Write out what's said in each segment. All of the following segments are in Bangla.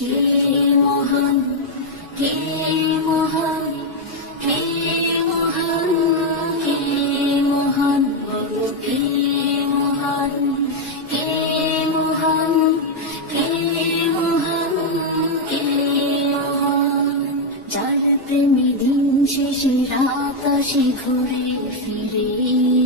কে মহান কে মহান কে মহান কে মহান কে মহান কে মহান কে মহান দিন শেষে রাত আসে ঘুরে ফিরে।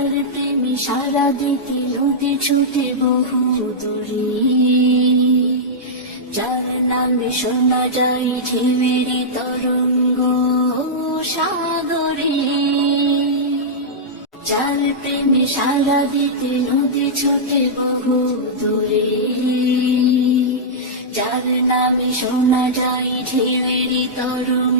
চার প্রেমী সারা দিতে লুটে ছুটে বহু দূরে। যার নামে শোনা যায় ঢেউয়ের তরঙ্গ সাগরে। যার প্রেমে সারা দিতে নদী ছোটে বহু দূরে। যার নামে শোনা যায় ঢেউয়ের তরঙ্গ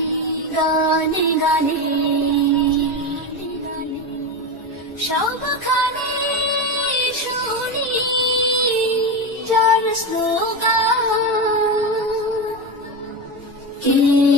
গানে গানে সবখানে শুনি যার স্লোগান কে